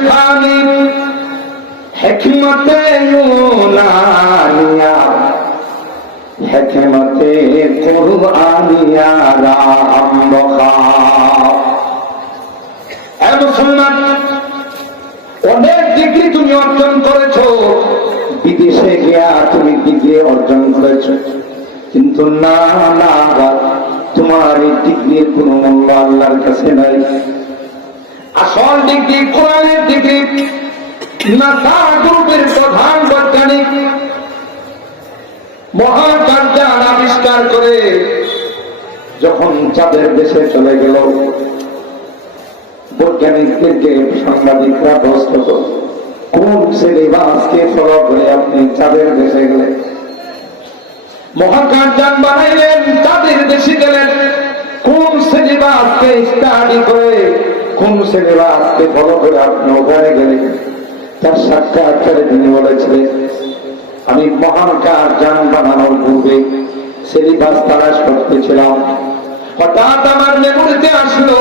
खानी हिकमत यूनानिया हिकमत कुरआनिया राम बखा ए मुसलमान অনেক ডিগ্রি তুমি অর্জন করেছো বিদেশে গিয়া তুমি ডিগ্রি অর্জন করেছো কিন্তু না না তোমার এই ডিগ্রির কোনো মূল্য আল্লাহর কাছে নাই আসল ডিগ্রি কোরআনের ডিগ্রি নাসা গ্রুপের প্রধান বৈজ্ঞানিক মহাকাশযান আবিষ্কার করে যখন চাঁদের দেশে চলে গেল বৈজ্ঞানিকদেরকে সাংবাদিকরা প্রশ্ন করল কোন সিলেবাসকে ফলো করে আপনি চাঁদের দেশে গেলেন মহাকাশযান বানাইলেন চাঁদের দেশে গেলেন কোন সিলেবাসকে স্টাডি করে কোন সিলেবাসকে ফলো করে আপনি ওখানে গেলেন তার সাক্ষাৎকারে তিনি বলেছিলেন আমি মহাকাশযান বানানোর পূর্বে সিলেবাস তালাশ করতেছিলাম হঠাৎ আমার মেমোরিতে আসলো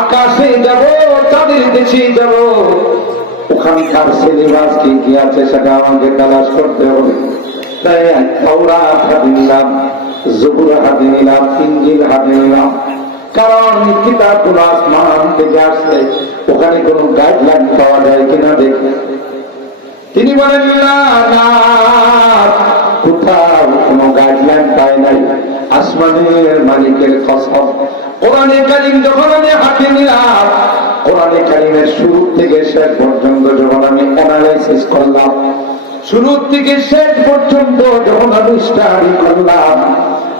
আকাশে যাব চাঁদের দেশে যাব ওখানকার সিলেবাস কি আছে সেটা আমাকে তালাশ করতে হবে তাই তাওরাত হাতে নিলাম জবুর হাতে নিলাম ইনজিল হাতে নিলাম কারণ কিতাবগুলো আসমান থেকে আসলে ওখানে কোনো গাইডলাইন পাওয়া যায় কিনা দেখে তিনি বলেন না না কোথাও কোনো গাইডলাইন পাই নাই আসমানের মালিকের কসম কোরআনে কারীম যখন আমি হাতে নিলাম কোরআনে কারীমের শুরু থেকে শেষ পর্যন্ত যখন আমি অ্যানালাইসিস করলাম শুরু থেকে শেষ পর্যন্ত যখন আমি স্টাডি করলাম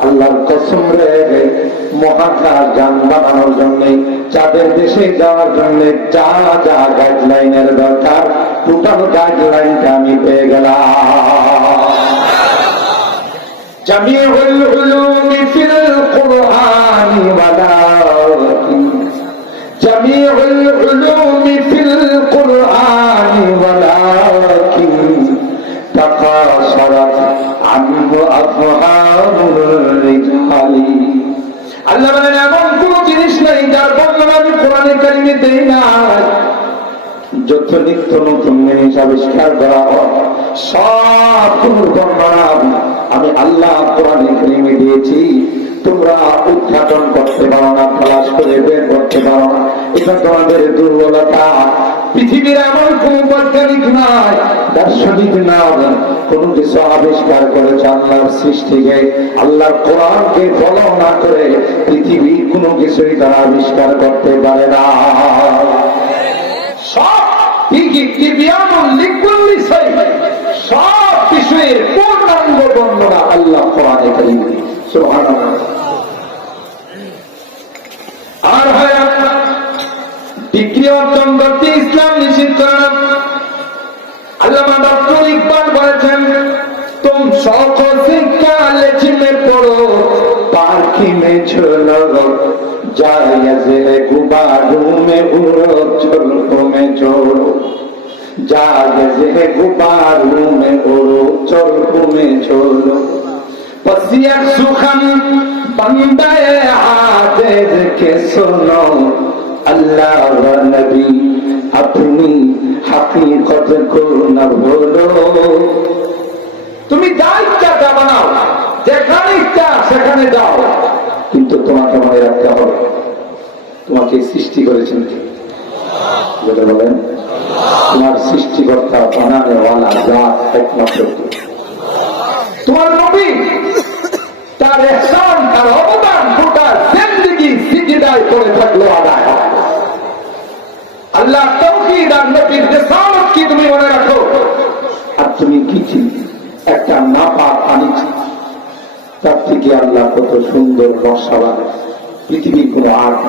আল্লাহর কসম রে মহাকাশযান বানানোর জন্য চাঁদের দেশে যাওয়ার জন্য যা যা গাইডলাইনের দরকার টোটাল গাইডলাইনটা আমি পেয়ে গেলাম জামিউল উলুমি ফিল কুরআনি ওয়ালাকিন জামিউল উলুমি ফিল কুরআনি ওয়ালাকিন তাকাসারাত আনহু আফহামুর রিজালি আল্লাহ বলেন এমন কোন জিনিস নাই যার বর্ণনা আমি কোরআনে কারিমে দেই না যত নিত্য নতুন জিনিস আবিষ্কার করা হয় সব বর্ণনা আমি আল্লাহ কোরআনে কারিমে দিয়েছি তোমরা উদ্ঘাটন করতে পারো না তালাশ করে বের করতে পারো না এটা তোমাদের দুর্বলতা পৃথিবীর এমন কোন বৈজ্ঞানিক নাই দার্শনিক নাই কোন কিছু আবিষ্কার করেছে আল্লাহর সৃষ্টিকে আল্লাহর কোরআনকে ফলো না করে পৃথিবীর কোনো কিছুই তারা আবিষ্কার করতে পারে না সব সব বিষয়ের পূর্ণাঙ্গ বর্ণনা আল্লাহ কোরআনে কারীমে সুবহানাল্লাহ আর হয় ডিগ্রি অর্জন করতে ইসলাম নিষিদ্ধ করে না আল্লামা ডক্টর ইকবাল বলেছেন तुम शौक से कॉलेज में पढ़ो पार्की में चलो जायज है गुब्बारों में उड़ो चरखों में जोड़ो जायज है गुब्बारों में उड़ो चरखों में जोड़ो बस एक सुखन बंदे आजिज के सुनो अल्लाह व नबी अपनी हकीकत को न भूलो তুমি যা ইচ্ছা তা বানাও যেখানে ইচ্ছা সেখানে যাও কিন্তু তোমাকে মনে রাখতে হবে তোমাকে সৃষ্টি করেছেন কে যেটা বলেন তোমার সৃষ্টিকর্তা বানানেওয়ালা জাত একমাত্র তোমার নবী তার ইহসান তার অবদান গোটা জিন্দেগি সিজদায় করে থাকলো আদায় আল্লাহ তাওহীদ আর নবীর রিসালাত কি তুমি মনে রাখো আর তুমি কি একটা নাপাক পানি তার থেকে আল্লাহ কত সুন্দর নকশা বানায় পৃথিবীর কোন আর্ট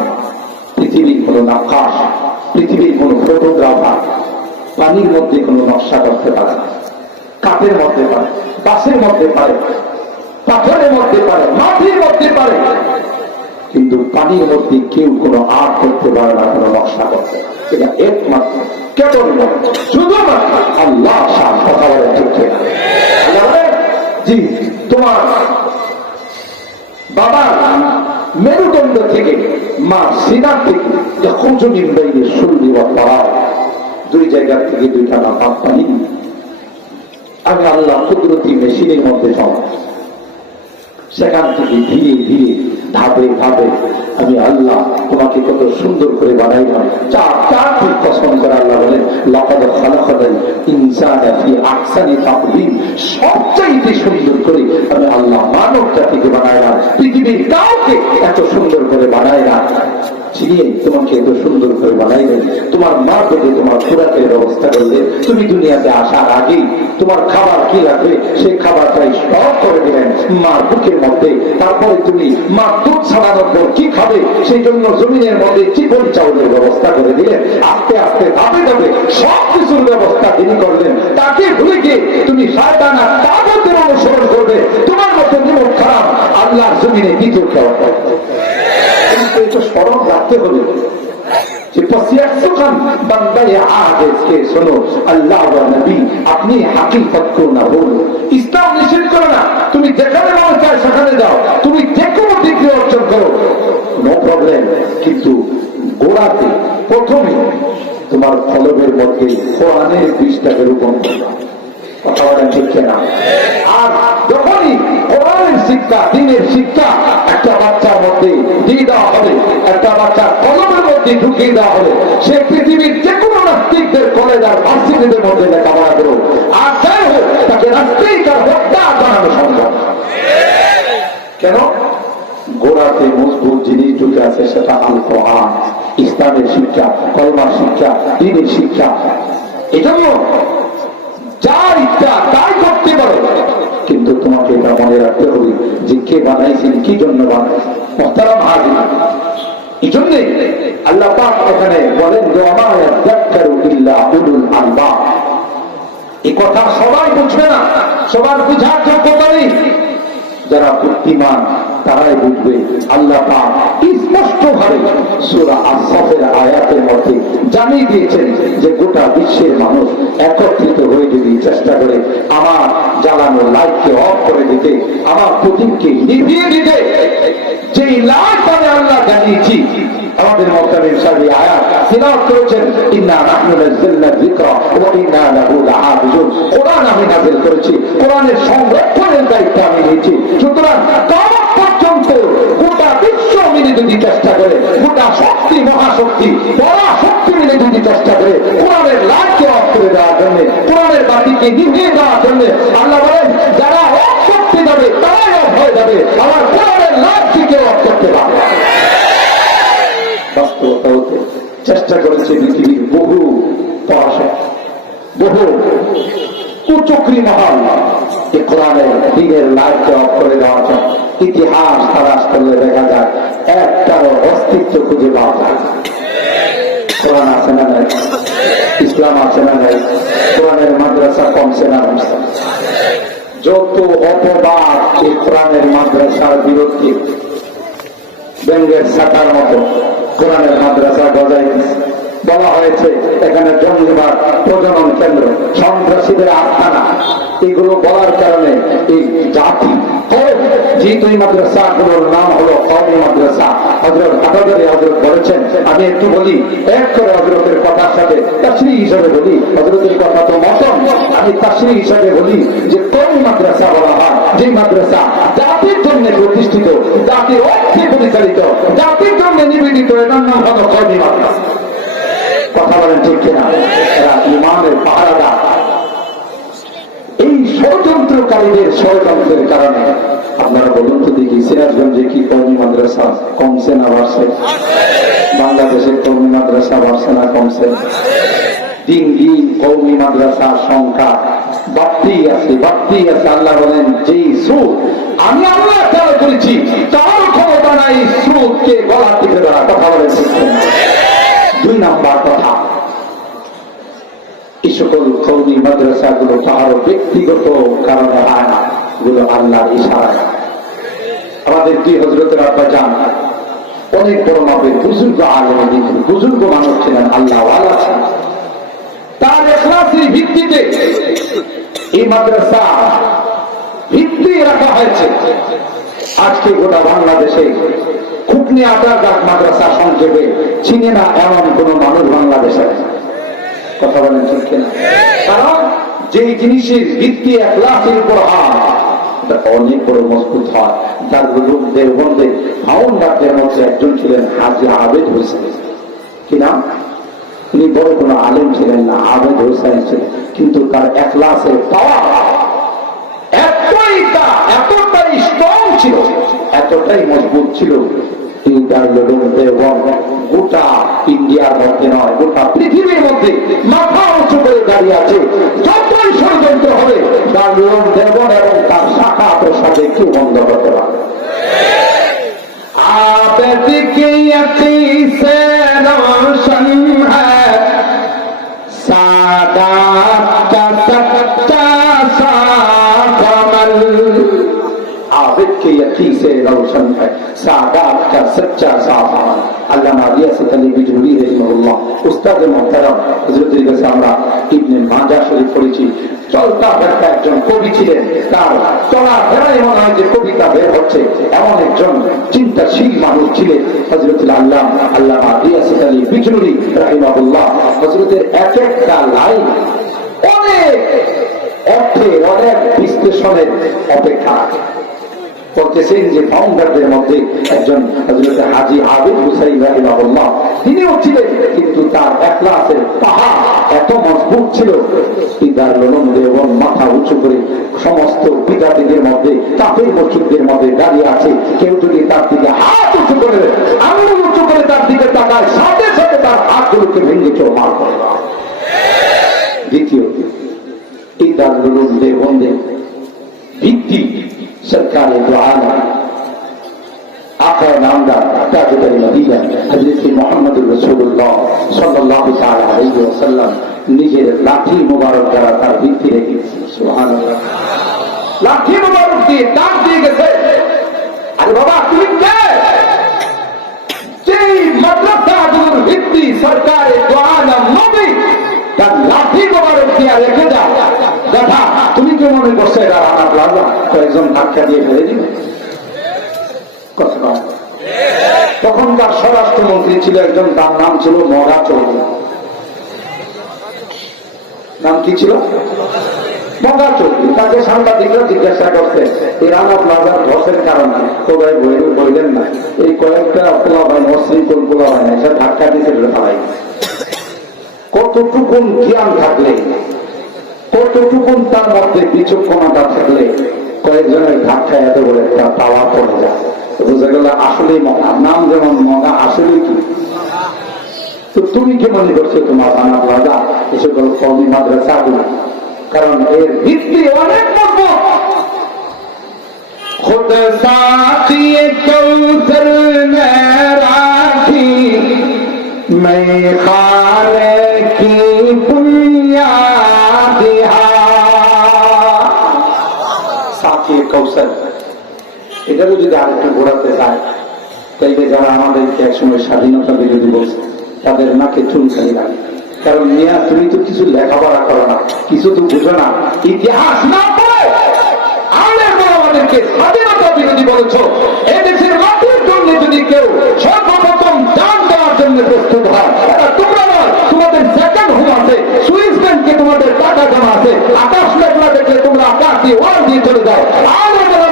পৃথিবীর কোন নাকাশ পৃথিবীর কোন ফটোগ্রাফার পানির মধ্যে কোন নকশা করতে পারে না কাঠের মধ্যে পারে বাঁশের মধ্যে পারে পাথরের মধ্যে পারে মাটির মধ্যে পারে কিন্তু পানির মধ্যে কেউ কোন আর্ট করতে পারে না কোন নকশা করতে এটা একমাত্র কেবল শুধুমাত্র আল্লাহ শাহ কথা বলে ঠিক জি তোমার বাবা মেরুদণ্ড থেকে মা সিনার থেকে খুঁজুনির বাইরে শুরু দেওয়া জায়গার থেকে দুইটা নাপাক পানি আমি আল্লাহ কুদরতি মেশিনের মধ্যে জমা, সেখান থেকে ধীরে ধীরে ধাপে ধাপে আমি আল্লাহ তোমাকে কত সুন্দর করে বানাইলাম। চারটি কসম করে আল্লাহ বলেন, লাকাদ খালাকাল ইনসানা ফি আহসানি তাকওয়িম, সবচাইতে সুন্দর করে আমি আল্লাহ মানব জাতিকে বানাইলাম। পৃথিবীর কাউকে এত সুন্দর করে বানাইলাম, চিনিয়ে তোমাকে এত সুন্দর করে বানাইলেন। তোমার মা পেটে তোমার খোরাকের ব্যবস্থা করলে, তুমি দুনিয়াতে আসার আগেই তোমার খাবার কি লাগবে সেই খাবারটাই সব করে দিলেন মার বুকের মধ্যে। তারপরে তুমি মা দুধ ছাড়ানোর পর কি খাবে সেই জন্য জমিনের মধ্যে চিকন চাউলের ব্যবস্থা করে দিলেন। আস্তে আস্তে ধাপে ধাপে সব কিছুর ব্যবস্থা তিনি করলেন। তাকে ভুলে গিয়ে তুমি শয়তানা তাগুতের অনুসরণ করবে, তোমার মতো নিমক খারাপ আল্লাহর জমিনে দ্বিতীয় খাওয়া। কিন্তু স্মরণ রাখতে হবে যে শোনো, আল্লাহ নবী আপনি হাকিকত কো না বলো। ইসলাম নিষেধ করো না, তুমি যেখানে মনে চায় সেখানে যাও, তুমি যে কোনো ডিগ্রি অর্জন করো, নো প্রবলেম। কিন্তু গোড়াতে প্রথমে তোমার কলবের মধ্যে কোরআনের বীজটাকে রোপণ করো। কথা বলেন ঠিক না? আর যখনই কোরআনের শিক্ষা, দ্বীনের শিক্ষা একটা বাচ্চার মধ্যে দিয়ে দেওয়া হবে, একটা বাচ্চার কলমের মধ্যে ঢুকিয়ে দেওয়া হবে, সে পৃথিবীর যে কোনো নাস্তিকদের কলেজ আর ভার্সিটিদের মধ্যে লেখাপড়া করো, আর যাই হোক তাকে নাস্তিক আর হত্যা বানানো সম্ভব। কেন? গোড়াতে মজবুত জিনিস ঢুকে আছে, সেটা আল কোরআন, ইসলামের শিক্ষা, কলমার শিক্ষা, দ্বীনের শিক্ষা। এজন্য যা ইচ্ছা তাই করতে পারো, কিন্তু তোমাকে এটা মনে রাখতে হবে যে কে বানাইছেন, কি জন্য বানাইছেন। মুহতারাম হাজির, এই জন্যে আল্লাহ পাক এখানে বলেন যে ওয়া মা ইয়াযাক্কারু ইল্লা উলুল আলবাব। এই কথা সবাই বুঝবে না, সবার বুঝার যোগ্যতা নেই। যারা বুদ্ধিমান তারাই বুঝবে। আল্লাহ পাক স্পষ্ট ভাবে সূরা আস-সাফের আয়াতের মধ্যে জানিয়ে দিয়েছেন যে গোটা বিশ্বের মানুষ একত্রিত হয়ে যদি চেষ্টা করে আমার জ্বালানো লাইটকে অফ করে দিতে, আমার প্রদীপকে নিভিয়ে দিতে, যেই লাইট আমি আল্লাহ জানিয়েছি, আমাদের মুহতামিম সাহেব আয়াত তিলাওয়াত করেছেন, ইন্না নাহনু নাযালনা যিকরা ওয়া ইন্না লাহু লাহাফিজুন। কোরআন আমি নাযিল করেছি, কোরআনের সংরক্ষণের দায়িত্ব আমি নিয়েছি। সুতরাং কিয়ামত পর্যন্ত গোটা বিশ্ব মিলে যদি চেষ্টা করে, গোটা শক্তি মহাশক্তি পরাশক্তি মিলে যদি চেষ্টা করে কোরআনের লাইটকে অফ করে দেওয়ার জন্য, কোরআনের বাতিকে নিভিয়ে দেওয়ার জন্য, আল্লাহ বলেন যারা অফ করতে যাবে তারাই অফ হয়ে যাবে, আমার কোরআনের লাইটকে অফ করতে পারবে। বাস্তবতা হতে চেষ্টা করেছে পৃথিবীর বহু পড়াশোনা, বহু কুচক্রি মহল এই কোরআনের দ্বীনের লাইটকে অফ করে দেওয়ার জন্য। ইতিহাস তালাশ করলে দেখা যায় একটারও অস্তিত্ব খুঁজে পাওয়া যায়। কোরআন আছে না নাই? ইসলাম আছে না নাই? কোরআনের মাদ্রাসা কমছে না? যত অপবাদ এই কোরআনের মাদ্রাসার বিরুদ্ধে ব্যঙ্গের ছাতার মতো কোরআনের মাদ্রাসা গজাই বলা হয়েছে এখানে জঙ্গিবাদ, প্রজনন কেন্দ্র, সন্ত্রাসীদের আস্তানা, এগুলো বলার কারণে এই জাতি যেহেতু এই মাদ্রাসা গুলোর নাম হলো কওমি মাদ্রাসা। হযরত আকাদারি হযরত বলেছেন, আমি একটু বলি এক করে হযরতের কথার সাথে তাশরীহ হিসেবে বলি, হযরতের কথা তো মতন, আমি তাশরীহ হিসেবে বলি যে কওমি মাদ্রাসা বলা হয় যে মাদ্রাসা জাতির জন্য প্রতিষ্ঠিত, জাতির অর্থে পরিচালিত, জাতির জন্য নিবেদিত, এটার নাম হলো কওমি মাদ্রাসা। কথা বলেন ঠিক কিনা? এরা ইমানের পাহারাদার। এই ষড়যন্ত্রকারীদের ষড়যন্ত্রের কারণে আপনারা বলুন তো দেখি, সিরাজগঞ্জে কি কওমি মাদ্রাসা কমছে না বাড়ছে? বাংলাদেশের কওমি মাদ্রাসা বাড়ছে না কমছে? দিন দিন কওমি মাদ্রাসার সংখ্যা বাড়তেই আছে, বাড়তেই আছে। আল্লাহ বলেন যেই সুদ আমি আল্লাহ চালু করেছি তার ক্ষমতা নাই সুদকে গলা টিপে ধরা। কথা বলেন ঠিক কিনা? দুই নাম্বার কথা, এই সকল কওমি মাদ্রাসা গুলো কারো ব্যক্তিগত কারণে হয় না, এগুলো আল্লাহর ইশারায়। আমাদের দুই হযরতের আব্বা জান অনেক বড় মাপের বুজুর্গ আলেম, বুজুর্গ মানুষ ছিলেন, আল্লাহ ওয়ালা ছিলেন। তার ইখলাসের ভিত্তিতে এই মাদ্রাসা ভিত্তি রাখা হয়েছে। আজকে গোটা বাংলাদেশে খুকনি আটার গাছ মাদ্রাসা সংক্ষেপে চিনে না এমন কোন মানুষ বাংলাদেশে কথা বলেন ঠিক কিনা? কারণ যে জিনিসের ভিত্তি ইখলাসের উপর হয় অনেক বড় মজবুত হয়। তার দেওবন্দে ফাউন্ডারদের মধ্যে একজন ছিলেন হাজী আবেদ হোসেন। কি নাম? তিনি বড় কোনো আলেম ছিলেন না, আবেদ হোসেন ছিলেন, কিন্তু তার ইখলাসের পাওয়ার এতটাই স্ট্রং ছিল, এতটাই মজবুত ছিল, গোটা ইন্ডিয়ার মধ্যে নয়, গোটা পৃথিবীর মধ্যে মাথা উঁচু করে দাঁড়িয়ে আছে। যতই ষড়যন্ত্র হবে দারুল দেওবন এবং তার শাখা প্রসাদে কেউ বন্ধ করতে পারে। आबद की अखी से रोशन है सादात का सच्चा सागमन। आबिद की अखी से रोशन है सादात का सच्चा सागमन। আল্লামা রিয়াসত আলী বিজুলি রাহিমাহুল্লাহ উস্তাদে মুহতারাম হযরতের কাছে আমরা ইবনে মাজাহ শরীফ পড়েছি। চলতা ফেরতা একজন কবি ছিলেন, তার চলাফেরায় মনে হয় যে কবিতা বের হচ্ছে, এমন একজন চিন্তাশীল মানুষ ছিলেন হযরতুল আল্লামা রিয়াসত আলী বিজুলি রাহিমাহুল্লাহ। হযরতের এক একটা লাইন অনেক অর্থে, অনেক বিশ্লেষণের অপেক্ষা করতেছেন। যে ফাউন্ডারদের মধ্যে একজন হযরত হাজী আবেদ হুসাইন রাহিমাহুল্লাহ, তিনিও ছিলেন, কিন্তু তার ইখলাসের পাহাড় এত মজবুত ছিল, দারুল উলুম দেওবন্দ মাথা উঁচু করে সমস্ত বিদাতীদের মধ্যে, কাফির মুশরিকদের মধ্যে দাঁড়িয়ে আছে। কেউ যদি তার দিকে হাত উঁচু করে, আঙ্গুল উঁচু করে তার দিকে তাকায়, সাথে সাথে তার হাতগুলোকে ভেঙে চৌমার করে। দ্বিতীয়, এই দারুল উলুম দেওবন্দের ভিত্তি सरकार दो आलम आका नामदार ताजदार मदीना हजरत मोहम्मद रसूलुल्लाह सल्लल्लाहु ताआला अलैहि वसल्लम নিজের লাঠি মুবারক দ্বারা তার ভিত্তি রেখেছে। সুবহানাল্লাহ। লাঠি মুবারক দিয়ে ডাক দিয়ে গেছে, আরে বাবা তুমি কে? যেই মাদ্রাসাগুলোর ভিত্তি সরকারে দো আলম নবী তার লাঠি মুবারক দিয়ে রেখে যা। দেখা তুমি কি মনে করছো এটা রানা প্লাজা কয়েকজন ধাক্কা দিয়ে ফেলে দিবে? তখনকার স্বরাষ্ট্রমন্ত্রী ছিল একজন, তার নাম ছিল মগা চৌধুরী। নাম কি ছিল? মগা চৌধুরী। তাকে সাংবাদিকরা জিজ্ঞাসা করছে এই রানা প্লাজার ধসের কারণে, তো ভাই বললেন না এই কয়েকটা পোলা হয় অশৃঙ্খল পোলা হয় না, এটা ধাক্কা দিতে পারাই। কতটুকুন জ্ঞান থাকলে, কতটুকুন তার মধ্যে বিচক্ষণতা থাকলে কয়েকজনের ধাক্কা এত বলে একটা পাওয়া পড়ে যায়। বুঝা গেল আসলে মগা, নাম যেমন মগা, আসলে কি? তো তুমি কি মনে করছো তোমার রানা প্লাজা এ সকল কওমি মাদ্রাসা গুলো? কারণ এর ভিত্তি অনেক মজবুত। খুদ সাকিয়ে কৌসর মে রাখি मैं खाने की बुनियाद साथी कौशल এটারও যদি আরেকটু ঘোরাতে চায়, তাইলে যারা আমাদেরকে একসময় স্বাধীনতা বিরোধী বলছে তাদের নাকে চুলকানি লাগে। কারণ মিয়া তুমি তো কিছু লেখাপড়া করো না, কিছু তো বুঝো না, ইতিহাস না পড়ে আমাদেরকে স্বাধীনতা বিরোধী বলেছ। এদেশের মাটির জন্য যদি কেউ সর্বপ্রথম দান দেওয়ার জন্য প্রস্তুত হয়, তোমরা নয়, তোমাদের সেকেন্ড হোম আছে, সুইস ব্যাংকে তোমাদের টাকা জমা আছে, আকাশ মেঘলা দেখলে তোমরা আকাশ দিয়ে ওয়ার দিয়ে চলে যাও,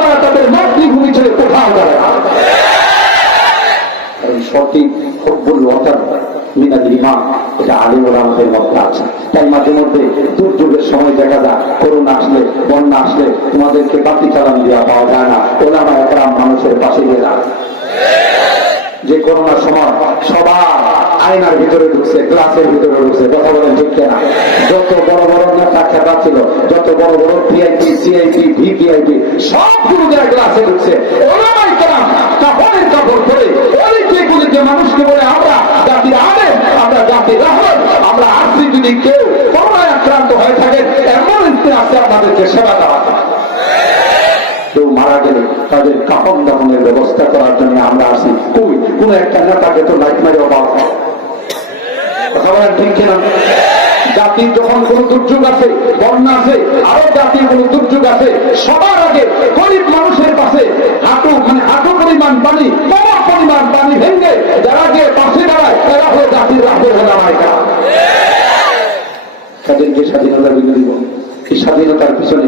আর তাদের মাতৃভূমি ছেড়ে কোথাও যাবে না। সঠিক হব্বুল ওয়াতান মিনাল ঈমান, এটা আলিম ওলামাদের মধ্যে আছে। তাই মাঝে মধ্যে দুর্যোগের সময় দেখা যায়, করোনা আসলে, বন্যা আসলে তোমাদেরকে বাতি চালান দেওয়া পাওয়া যায় না, ওলামা একরাম মানুষের পাশে গিয়ে যায়। যে করোনার সময় সবার আয়নার ভিতরে ঢুকছে, গ্লাসের ভিতরে ঢুকছে, কথা বলেন ঠিক কিনা? যত বড় বড় নেতা খেতা ছিল, যত বড় বড় ভিআইপি, সিআইপি, ভিভিআইপি সবগুলো যারা গ্লাসে ঢুকছে, ওলামায়ে কেরাম কাপড়ের কাপড় পরে ওইগুলিকে মানুষকে বলে আমরা জাতির আলেম, আমরা জাতির রহমত, আমরা আসছি। যদি কেউ করোনায় আক্রান্ত হয়ে থাকেন, এমন স্থানে আছে আপনাদেরকে সেবা দেওয়া। কেউ মারা গেলে তাদের কাফন দাফনের ব্যবস্থা করার জন্য আমরা আসি। কোন একটা নেতাকে তো লাইট মারি অভাব, কথা বলেন ঠিক কিনা? জাতির যখন কোন দুর্যোগ আছে, বন্যা আছে, আরো জাতির কোন দুর্যোগ আছে, সবার আগে গরিব মানুষের পাশে হাঁটু পরিমাণ পানি, কমর পরিমাণ পানি ভেঙে যারা গিয়ে পাশে দাঁড়ায়, তারা হলো জাতির রাহবর ওলামায়ে কেরাম। স্বাধীনতা বিলে দিব। এই স্বাধীনতার পিছনে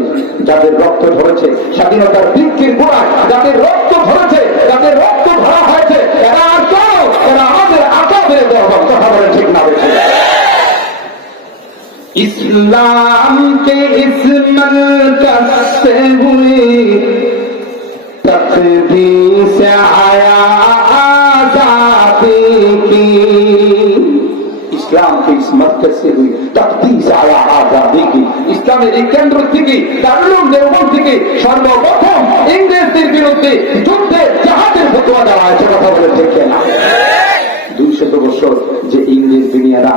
যাদের রক্ত ধরেছে, স্বাধীনতার বৃক্ষের গোড়ায় যাদের রক্ত ধরেছে, যাদের রক্ত ধরা হয়েছে, এরা আর কেন? এরা আমাদের আকাবের দেওয়া। কথা বলে ঠিক না বেশি? इस्लाम के इस मरकज़ से हुई तक़दीस आया आज़ादी की। इस्लाम के इस मरकज़ से हुई तक़दीस आया आज़ादी की। ইসলামের এই কেন্দ্র থেকে, দারুল উলুম দেওবন্দ থেকে সর্বপ্রথম ইংরেজদের বিরুদ্ধে যুদ্ধের জাহাজের ফতোয়া দেওয়া হয়েছে। কথা বলে ঠিক না? 200 বছর যে ইংরেজ দুনিয়ারা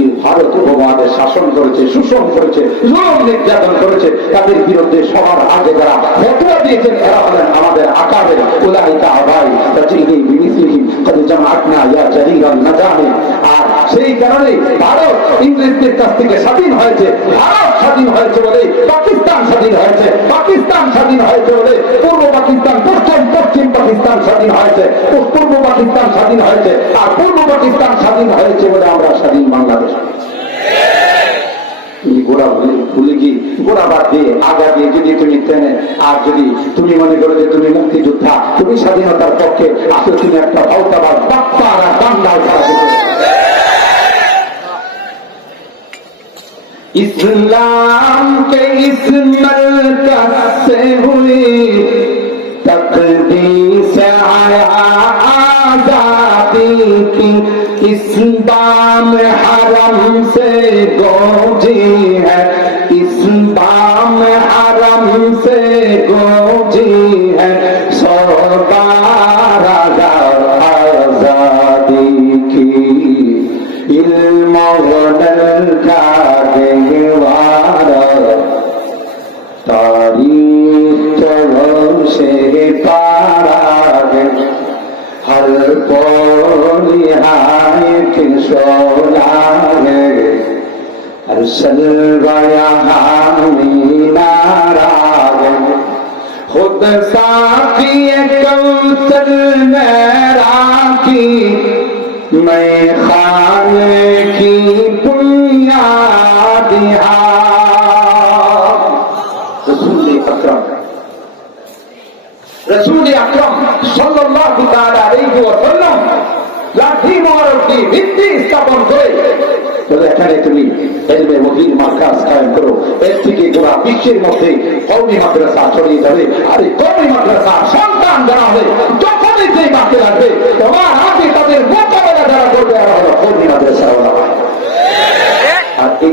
এই ভারত উপমহাদেশ শাসন করেছে, শোষণ করেছে, জুলুম নির্যাতন করেছে, তাদের বিরুদ্ধে সবার আগে যারা ফতোয়া দিয়েছেন এরা হলেন আমাদের আকাবের উলাইকা আবাই তাজিহি বিমিসলিহিম কদ জামাআতনা ইয়া জারিরান নাজামি। আর সেই কারণে ভারত ইংরেজদের কাছ থেকে স্বাধীন হয়েছে। ভারত স্বাধীন হয়েছে বলে পাকিস্তান স্বাধীন হয়েছে। পাকিস্তান স্বাধীন হয়েছে বলে পূর্ব পাকিস্তান, পশ্চিম পাকিস্তান স্বাধীন হয়েছে। পূর্ব পাকিস্তান স্বাধীন হয়েছে আর পূর্ব পাকিস্তান স্বাধীন হয়েছে বলে আমরা স্বাধীন বাংলাদেশ। গোড়া ভুলে গিয়ে গোড়া বাদ দিয়ে আগা দিয়ে যদি তুমি টেনে, আর যদি তুমি মনে করো যে তুমি মুক্তিযোদ্ধা, তুমি স্বাধীনতার পক্ষে, আসলে তুমি একটা ভাওতাবাদ বাপ্পার আর বান্দাল করা। इस्लाम के इस मरकज़ से हुई तक़दीस आया आज़ादी की। इस बाम हरम से गूंजी है, इस बाम हरम से गूंजी है सोबार आज़ादी की। इल्म गनल का गहवारा तारीख तो से पारा है, हर निहायत शोला है, हर सलवाया मीनारा है। खुद साकी कौसर मेरा की, मैं खाने की बुनियादिया। रसूल अकरम सल्लल्लाहु ताआला अलैहि ওয়াসাল্লাম লাঠি মোবারক দিয়ে ভিত্তি স্থাপন করে বলে এখানে তুমি ইলমে ওহীর মার্কাজ কায়েম করো। এর থেকে গোটা বিশ্বের মধ্যে কওমি মাদ্রাসা ছড়িয়ে যাবে। আর এই কওমি মাদ্রাসা সন্তান যারা হবে, যখনই যেই বাঁচতে লাগবে তোমার হাতে তাদের মোকাবেলা যারা করবে এরা হলো কওমি মাদ্রাসা ওলামা। আর এই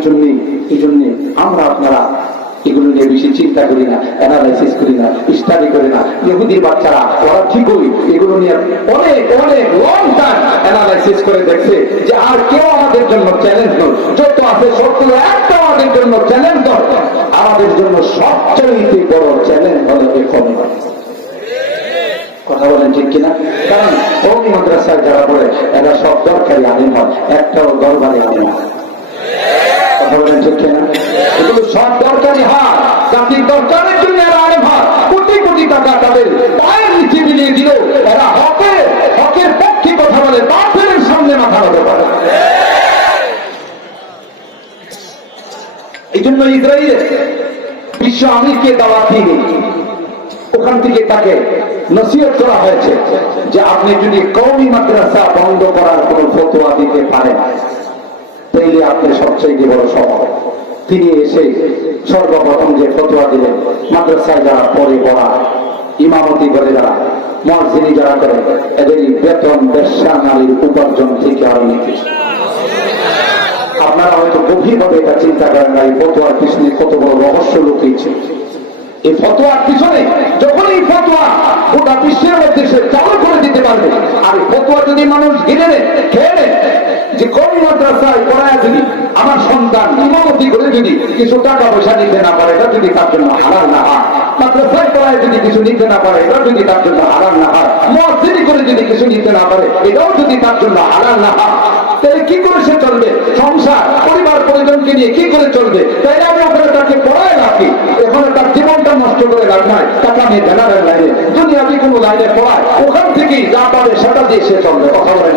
জন্য আমরা আপনারা এগুলো নিয়ে বেশি চিন্তা করি না, অ্যানালাইসিস করি না, স্টাডি করি না। ইহুদির বাচ্চারা ওরা ঠিকই এগুলো নিয়ে অনেক অনেক লং টাইম অ্যানালাইসিস করে দেখছে যে আর কেউ আমাদের জন্য চ্যালেঞ্জ নয়। যত আছে সবগুলো একটা আমাদের জন্য চ্যালেঞ্জ নয়। আমাদের জন্য সবচেয়ে বড় চ্যালেঞ্জ হলো এই কওমি মাদ্রাসা। কথা বলেন ঠিক কিনা? কারণ কওমি মাদ্রাসায় যারা পড়ে এরা সব দরকারি আলিম হয়, একটাও দরবারে আলিম হয়। কথা বলেন ঠিক কিনা? এগুলো সব দরকারি হয়, জাতির দরকারের জন্য এরা আলেম হয়। কোটি কোটি টাকা তাদের পায়ের নিচে বিলিয়ে দিল, এরা হকের পক্ষে কথা বলে, বাতিলের সামনে মাথা নত করে। এই জন্য ইসরায়েলের বিশ্ব আমিরকে দাওয়াত দিয়ে ওখান থেকে তাকে নসিহত করা হয়েছে যে আপনি যদি কওমি মাদ্রাসা বন্ধ করার কোন ফতোয়া দিতে পারেন তাইলে আপনি সবচেয়ে বড় সফল। তিনি এসে সর্বপ্রথম যে ফতোয়া দিলেন, মাদ্রাসায় যারা পড়ে পড়া, ইমামতি করে যারা, মুয়াজ্জিনি যারা করে, এদের বেতন বেশ্যা নারীর উপার্জন থেকে আরো নিতে। আপনারা হয়তো গভীরভাবে এটা চিন্তা করেন না, এই ফতোয়ার পিছনে কত বড় রহস্য লুকিয়েছে। এই ফতোয়ার পিছনে যখন এই ফতোয়া গোটা বিশ্বের মধ্যে সে চালু করে দিতে পারবে, আর এই ফতোয়া যদি মানুষ ঘিরে নেয়, খেয়ে নেয়, যে কওমি মাদ্রাসায় পড়ায় যদি আমার সন্তান ইমামতি করে যদি কিছু টাকা পয়সা নিতে না পারে, এটা যদি তার জন্য হালাল না হয়, মাদ্রাসায় পড়ায় যদি কিছু নিতে না পারে, এটা যদি তার জন্য হালাল না হয়, মুয়াজ্জিনি করে যদি কিছু নিতে না পারে, এটাও যদি তার জন্য হালাল না হয়, তাহলে কি করে সে চলবে? সংসার পরিবার পরিজনকে নিয়ে কি করে চলবে? তাই আমি ওখানে তাকে পড়ায় রাখি, এখানে তার জীবনটা নষ্ট করে লাভ নাই। তাকে আমি ভেনারের লাইনে, দুনিয়াবি কোনো লাইনে পড়ায়, ওখান থেকেই যা পারে সেটা দিয়ে সে চলবে। কথা বলেন।